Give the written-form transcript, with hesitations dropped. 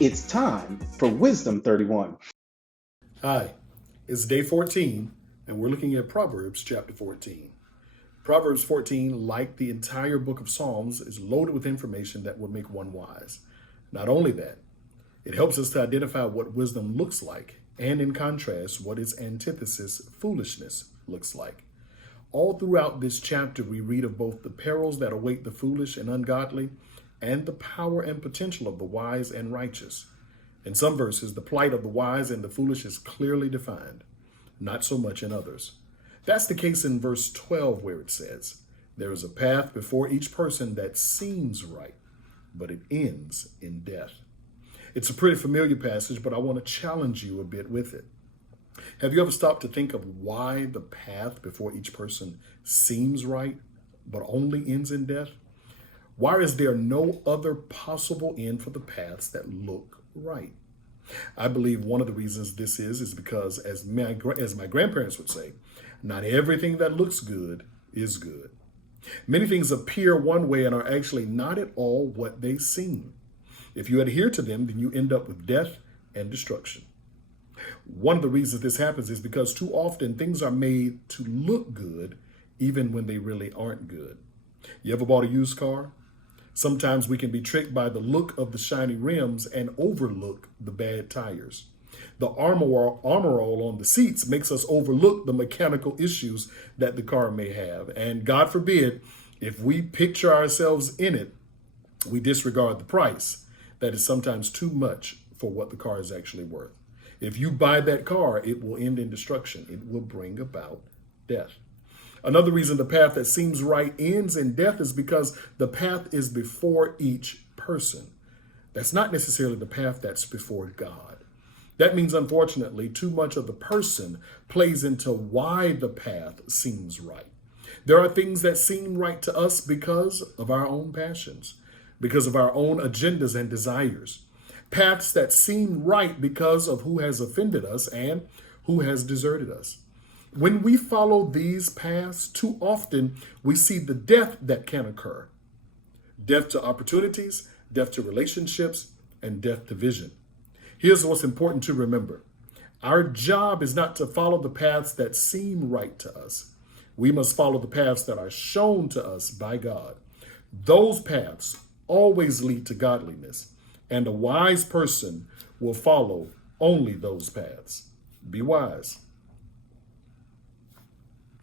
It's time for Wisdom 31. Hi, it's day 14, and we're looking at Proverbs chapter 14. Proverbs 14, like the entire book of Psalms, is loaded with information that will make one wise. Not only that, it helps us to identify what wisdom looks like, and in contrast, what its antithesis, foolishness, looks like. All throughout this chapter, we read of both the perils that await the foolish and ungodly, and the power and potential of the wise and righteous. In some verses, the plight of the wise and the foolish is clearly defined, not so much in others. That's the case in verse 12, where it says, "There is a path before each person that seems right, but it ends in death." It's a pretty familiar passage, but I want to challenge you a bit with it. Have you ever stopped to think of why the path before each person seems right, but only ends in death? Why is there no other possible end for the paths that look right? I believe one of the reasons this is because, as my grandparents would say, not everything that looks good is good. Many things appear one way and are actually not at all what they seem. If you adhere to them, then you end up with death and destruction. One of the reasons this happens is because too often things are made to look good, even when they really aren't good. You ever bought a used car? Sometimes we can be tricked by the look of the shiny rims and overlook the bad tires. The armor roll on the seats makes us overlook the mechanical issues that the car may have. And God forbid, if we picture ourselves in it, we disregard the price that is sometimes too much for what the car is actually worth. If you buy that car, it will end in destruction. It will bring about death. Another reason the path that seems right ends in death is because the path is before each person. That's not necessarily the path that's before God. That means, unfortunately, too much of the person plays into why the path seems right. There are things that seem right to us because of our own passions, because of our own agendas and desires. Paths that seem right because of who has offended us and who has deserted us. When we follow these paths, too often we see the death that can occur. Death to opportunities, death to relationships, and death to vision. Here's what's important to remember. Our job is not to follow the paths that seem right to us. We must follow the paths that are shown to us by God. Those paths always lead to godliness, and a wise person will follow only those paths. Be wise.